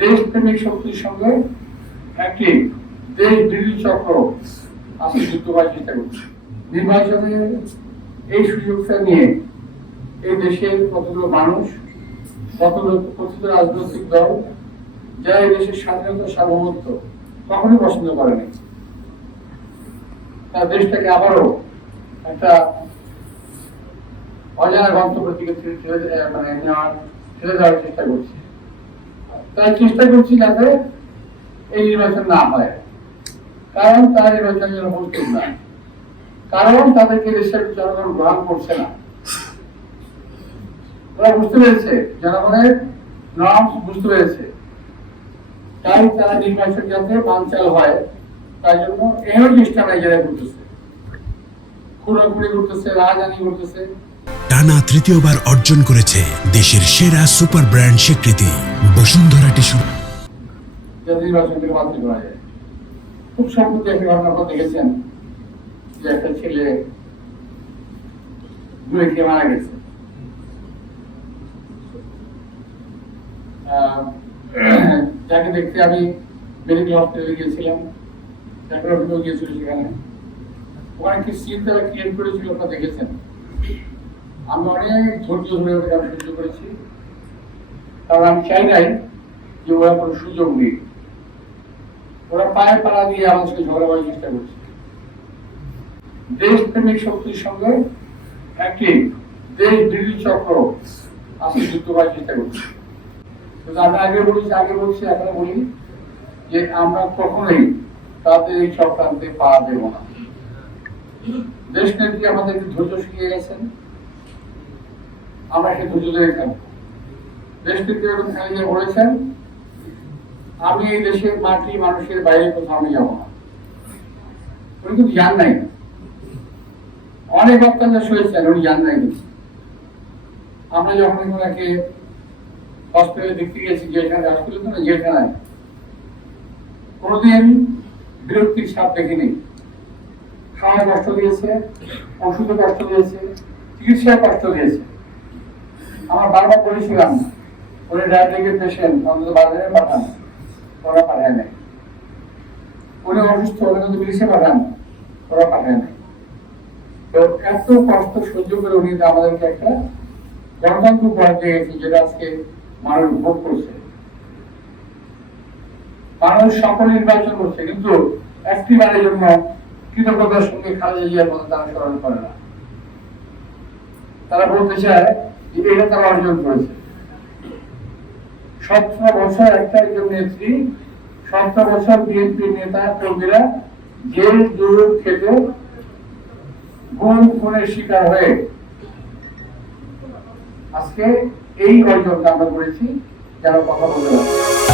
দেশপ্রেমিক শক্তির সঙ্গে একটি দেশ বিরোধী চক্র আজকে যুদ্ধ করার চেষ্টা করছে। নির্বাচনে এই সুযোগটা নিয়ে এই দেশের কতগুলো মানুষ, কতগুলো রাজনৈতিক দল যারা এই দেশের স্বাধীনতা সার্বভৌমত্ব কখনোই পছন্দ করেনি, তার দেশটাকে আবারও একটা অজানা গন্তব্যের দিকে ঠেলে দেওয়ার চেষ্টা করছে। তাই চেষ্টা করছি যাতে এই নির্বাচন না হয়, কারণ তারা নির্বাচনের জন্য প্রস্তুত না, কারণ তাদেরকে দেশের জনগণ গ্রহণ করছে না। ওরা বুঝতে পেরেছে, জনগণের নরম বুঝতে পেরেছে, তাই তারা নির্বাচন যাতে বানচাল হয় তাই জন্য এই চেষ্টা নাইজেরিয়া করতেছে, খুনাখুনি করতেছে, রাজধানী করতেছে। টানা তৃতীয়বার অর্জন করেছে দেশের সেরা সুপার ব্র্যান্ড স্বীকৃতি বসুন্ধরা টিস্যু। নির্বাচনকে বাতিল করা যায়। খুব সম্প্রতি একটি ঘটনা দেখেছেন যে একটা ছেলে গুলি খেয়ে মারা গেছে। যাকে দেখতে আমি মেডিকেল হসপিটালে গিয়েছিলাম, গিয়েছিল সেখানে, ওখানে কি সিন তারা ক্রিয়েট করেছিল আপনারা দেখেছেন। আমি অনেক ধৈর্য ধরে ওটাকে আমি সহ্য করেছি, কারণ আমি চাই নাই যে ওরা কোনো সুযোগ নেই। ওরা পায়ে পাড়া দিয়ে আমার সঙ্গে ঝগড়া করার চেষ্টা করছে। দেশপ্রেমিক শক্তির সঙ্গে একটি দেশ বিরোধী চক্র আজকে যুদ্ধ করার চেষ্টা করছে। আমি আগে বলছি এখনো বলি যে আমরা কখনোই তাদের এই চক্রান্তে পা দেব না। দেশ নেত্রী আমাদেরকে ধৈর্য শিখিয়ে গেছেন, আমরা সেই ধৈর্য ধরে থাকবো। দেশ নেত্রী এখন বলেছেন, আমি এই দেশের মাটি মানুষের বাইরে কোথাও আমি যাবো না। উনি কিন্তু জান নাই, অনেক অত্যাচার সয়েছেন, উনি জান নাই। আমরা যখন ওনাকে হসপিটালে দেখতে গেছি, যেখানে হসপিটাল তো না, যেখানে কোনোদিন বিরক্তির ছাপ দেখিনি। খাওয়ায় কষ্ট দিয়েছে, ওষুধে কষ্ট দিয়েছে, চিকিৎসায় কষ্ট দিয়েছে। আমার বারবার বলেছিলাম উনি ডায়াবেটিকের পেশেন্ট, অন্তত বাজারে পাঠান, ওরা পাঠায় নাই। উনি অসুস্থ, ওরা কিন্তু বিদেশে পাঠান, ওরা পাঠায় নাই। তো এত কষ্ট সহ্য করে উনি আমাদেরকে একটা গণতন্ত্র উপহার দিয়ে গেছে, যেটা আজকে মানুষ ভোগ করছে। মানুষ সকল নির্বাচন করছে, কিন্তু একটি বারের জন্য কৃতজ্ঞতার সঙ্গে খালেদা জিয়ার মতো তারা স্মরণ করে না। তারা বলতে চায় যে এটা তারা অর্জন করেছে। 17 বছর একটা একজন নেত্রী, 17 বছর বিএনপি নেতা কর্মীরা জেল জুলুম খেতে গুম খুনের শিকার হয়ে আজকে এই অর্জনটা আমরা করেছি, যারা কথা বলতে পারে।